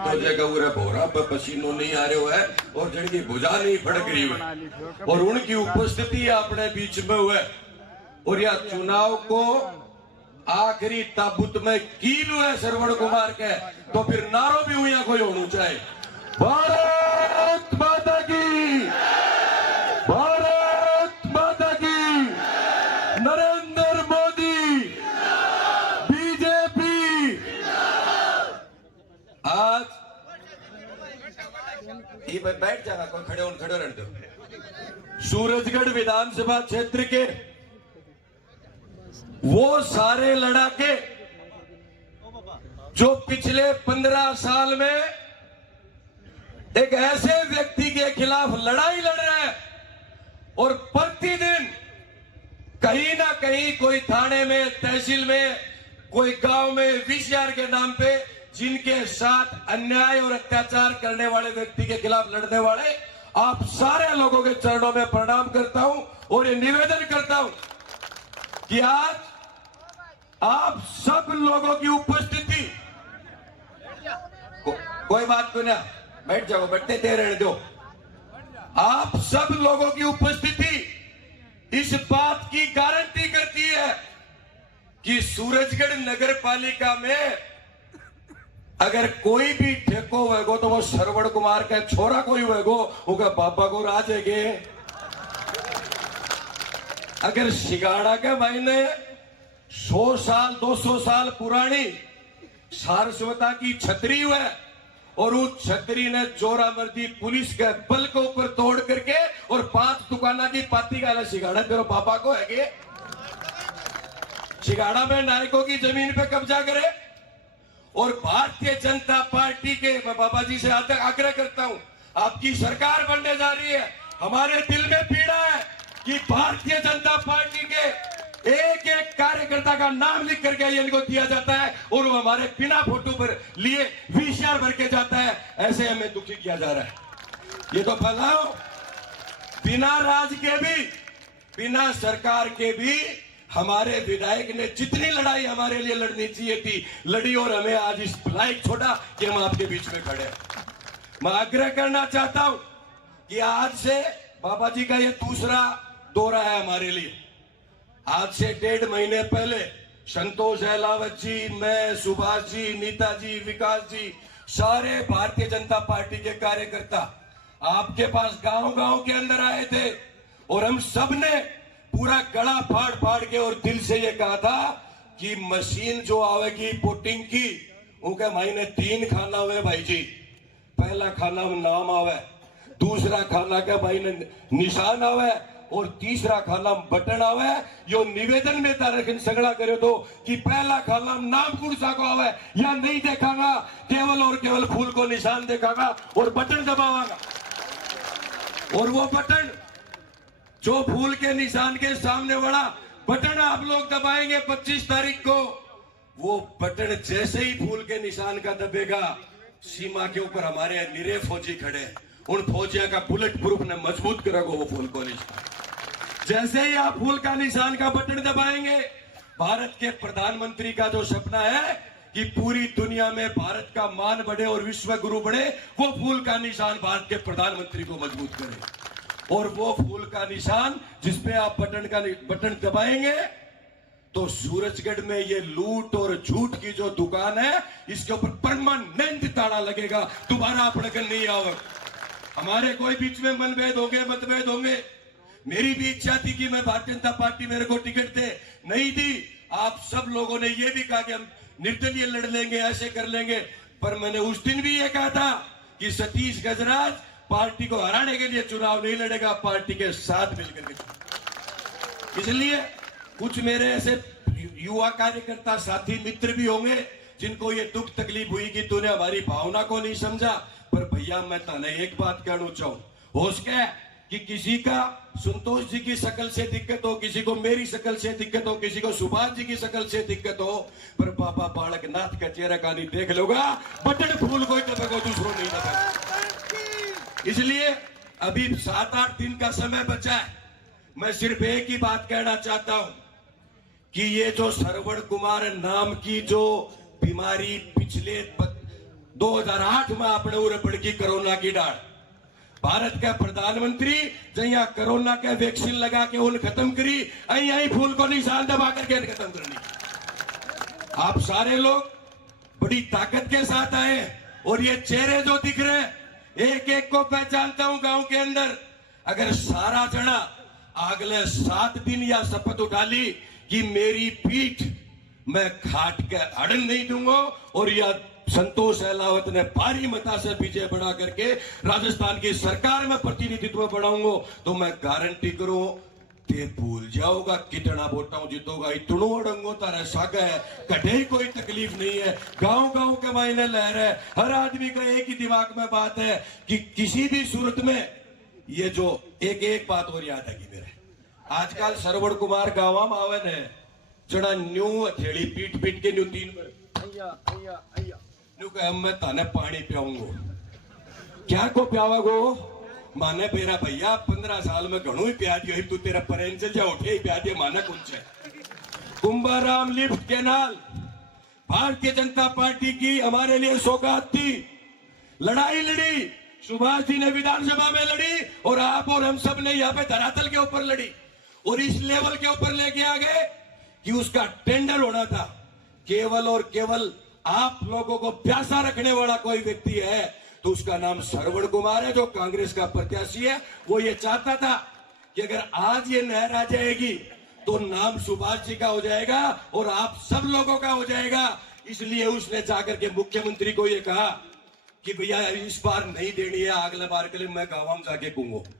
तो जगह उरे भोरा पर पसीनो नहीं आ रहे है और जिनकी भुजा नहीं फड़क रही है और उनकी उपस्थिति अपने बीच में हुए और यह चुनाव को आखिरी ताबूत में कीलू है श्रवण कुमार के, तो फिर नारो भी हुआ कोई होना चाहिए। भारत माता की, भारत माता की, नरेंद्र मोदी, बीजेपी। आज ये बैठ जाना, कोई खड़े रहते हो। सूरजगढ़ विधानसभा क्षेत्र के वो सारे लड़ाके जो पिछले 15 साल में एक ऐसे व्यक्ति के खिलाफ लड़ाई लड़ रहे हैं और प्रतिदिन कहीं ना कहीं कोई थाने में, तहसील में, कोई गांव में वीसीआर के नाम पे जिनके साथ अन्याय और अत्याचार करने वाले व्यक्ति के खिलाफ लड़ने वाले आप सारे लोगों के चरणों में प्रणाम करता हूं और ये निवेदन करता हूं कि आज आप सब लोगों की उपस्थिति कोई बात को ना, बैठ जाओ, बैठते दे रहने दो। आप सब लोगों की उपस्थिति इस बात की गारंटी करती है कि सूरजगढ़ नगर पालिका में अगर कोई भी ठेको होगा तो वो श्रवण कुमार का छोरा कोई होगा, उनका पापा को राजेगे। अगर सिगाड़ा के महीने 100 साल 200 साल पुरानी सारस्वता की छतरी है और उस छतरी ने जोरा मर्दी पुलिस के बल के ऊपर तोड़ करके और 5 दुकाना की पाती का सिगाड़ा तेरे पापा को है, सिगाड़ा में नायकों की जमीन पे कब्जा करे। और भारतीय जनता पार्टी के मैं बाबा जी से आग्रह करता हूं, आपकी सरकार बनने जा रही है, हमारे दिल में पीड़ा है कि भारतीय जनता पार्टी के एक एक कार्यकर्ता का नाम लिख करके इनको दिया जाता है और वो हमारे बिना फोटो पर लिए वीसीआर भर के जाता है। ऐसे हमें दुखी किया जा रहा है। ये तो फैलाओ बिना राज के भी, बिना सरकार के भी हमारे विधायक ने जितनी लड़ाई हमारे लिए लड़नी चाहिए थी लड़ी और हमें आज इस लायक छोड़ा कि हम आपके बीच में खड़े हैं। मैं आग्रह करना चाहता हूं कि आज से बाबा जी का ये दूसरा दौरा है हमारे लिए। आज से 1.5 महीने पहले संतोष अहलावत जी, मैं, सुभाष जी, नीता जी, विकास जी, सारे भारतीय जनता पार्टी के कार्यकर्ता आपके पास गांव-गांव के अंदर आए थे और हम सब ने पूरा गला फाड़ फाड़ के और दिल से ये कहा था कि मशीन जो आवेगी वोटिंग की उनके महीने 3 खाना हुए भाई जी। पहला खाना में नाम आवे, दूसरा खाना के महीने निशान आवे और तीसरा खाना बटन आवे। यो निवेदन में तारखन सगड़ा करे तो कि पहला खाना नाम कुर्सा को आवे या नहीं देखागा, केवल और केवल फूल को निशान देखागा और बटन दबावागा। और वो बटन जो फूल के निशान के सामने वाला बटन आप लोग दबाएंगे 25 तारीख को, वो बटन जैसे ही फूल के निशान का दबेगा, सीमा के ऊपर हमारे निरे फौजी खड़े, उन फौजियों का बुलेट प्रूफ ने मजबूत करेगा वो फूल को निशान। जैसे ही आप फूल का निशान का बटन दबाएंगे, भारत के प्रधानमंत्री का जो सपना है कि पूरी दुनिया में भारत का मान बढ़े और विश्व गुरु बढ़े, वो फूल का निशान भारत के प्रधानमंत्री को मजबूत करे। और वो फूल का निशान जिसपे आप बटन दबाएंगे तो सूरजगढ़ में ये लूट और झूठ की जो दुकान है इसके ऊपर परमानेंट ताला लगेगा, दोबारा अपने नहीं आओगे। हमारे कोई बीच में मनभेद होंगे, मतभेद होंगे। मेरी भी इच्छा थी कि मैं भारतीय जनता पार्टी मेरे को टिकट दे, नहीं दी। आप सब लोगों ने ये भी कहा कि हम निर्दलीय लड़ लेंगे, ऐसे कर लेंगे, पर मैंने उस दिन भी ये कहा था कि सतीश गजराज पार्टी को हराने के लिए चुनाव नहीं लड़ेगा, पार्टी के साथ मिलकर के। इसलिए कुछ मेरे ऐसे युवा कार्यकर्ता साथी मित्र भी होंगे जिनको ये दुख तकलीफ हुई कि तूने हमारी भावना को नहीं समझा। पर भैया मैं ताने एक बात कहना चाहूं, हो सके कि किसी का संतोष जी की शक्ल से दिक्कत हो, किसी को मेरी शक्ल से दिक्कत हो, किसी को सुभाष जी की शक्ल से दिक्कत हो, पर पापा बालक नाथ का चेहरा का नहीं देख लोगा, बटन फूल कोई दबेगा दूसरों नहीं दबेगा। इसलिए अभी 7-8 दिन का समय बचा है। मैं सिर्फ एक ही बात कहना चाहता हूं कि ये जो श्रवण कुमार नाम की जो बीमारी पिछले 2008 में आपने उरे पड़की कोरोना की डाल। भारत का प्रधानमंत्री जहाँ कोरोना के वैक्सीन लगा के उन खत्म करी, यही फूल को निशान दबा करके खत्म करनी। आप सारे लोग बड़ी ताकत के साथ आए और ये चेहरे जो दिख रहे हैं, एक एक को पहचानता हूं गांव के अंदर। अगर सारा जना अगले 7 दिन या शपथ उठा ली कि मेरी पीठ मैं खाट के अड़न नहीं दूंगा और यह संतोष अहलावत ने भारी मता से विजय बढ़ा करके राजस्थान की सरकार में प्रतिनिधित्व बढ़ाऊंगा, तो मैं गारंटी करूं ते भूल जाओगा कितना वोटा जीतोगा, इतनो अड़ंगो तारा सागा है, कटे कोई तकलीफ नहीं है। गांव गांव के मायने लहर है, हर आदमी का एक ही दिमाग में बात है कि किसी भी सूरत में ये जो एक बात और याद है कि मेरे आजकल सरवण कुमार गांव में आवे ने जड़ा न्यू हथेली पीट पीट के न्यू 3 बार न्यू कह मैं ताने पानी पियाऊंगो, क्या को प्यावागो माने बेरा भैया 15 साल में घणो ही प्या दियो, तू तेरा परेन चल जा उठे ही प्या दियो माना कौन से। Kumbharam lift canal Bharatiya Janata party की हमारे लिए सौगात थी, लड़ाई लड़ी, सुभाष जी ने विधानसभा में लड़ी और आप और हम सब ने यहाँ पे धरातल के ऊपर लड़ी और इस लेवल के ऊपर लेके आ गए कि उसका टेंडर होना था। केवल और केवल आप लोगों को प्यासा रखने वाला कोई व्यक्ति है तो उसका नाम सरवण कुमार है, जो कांग्रेस का प्रत्याशी है। वो ये चाहता था कि अगर आज ये नहर आ जाएगी तो नाम सुभाष जी का हो जाएगा और आप सब लोगों का हो जाएगा। इसलिए उसने जाकर के मुख्यमंत्री को ये कहा कि भैया इस बार नहीं देनी है, अगले बार के लिए मैं गाँव में जाके कहूंगा।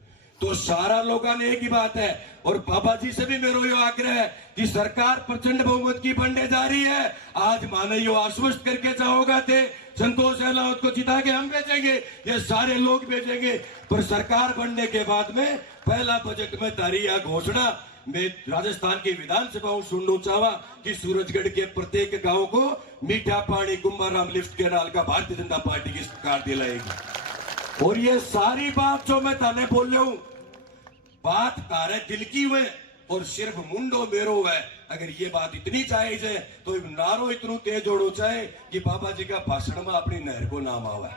तो सारा लोगों ने एक ही बात है और बाबा जी से भी मेरा यो आग्रह है कि सरकार प्रचंड बहुमत की बनने जा रही है। आज माने यो आश्वस्त करके जाओगा थे संतोष अहलावत को जिता के हम भेजेंगे, ये सारे लोग भेजेंगे, पर सरकार बनने के बाद में पहला बजट में तारी या घोषणा मैं राजस्थान की विधानसभा सुनना चाहवा कि सूरजगढ़ के प्रत्येक गांव को मीठा पानी कुंभाराम लिफ्ट कैनाल का भारतीय जनता पार्टी की सरकार दिलाएगी। और ये सारी बात जो मैं थाने बोल रहा हूं, बात तारे दिल की हुए और सिर्फ मुंडो मेरो है। अगर ये बात इतनी जायज है तो नारो इतनो तेज जोड़ो चाहे कि बाबा जी का भाषण में अपनी नहर को नाम आवा।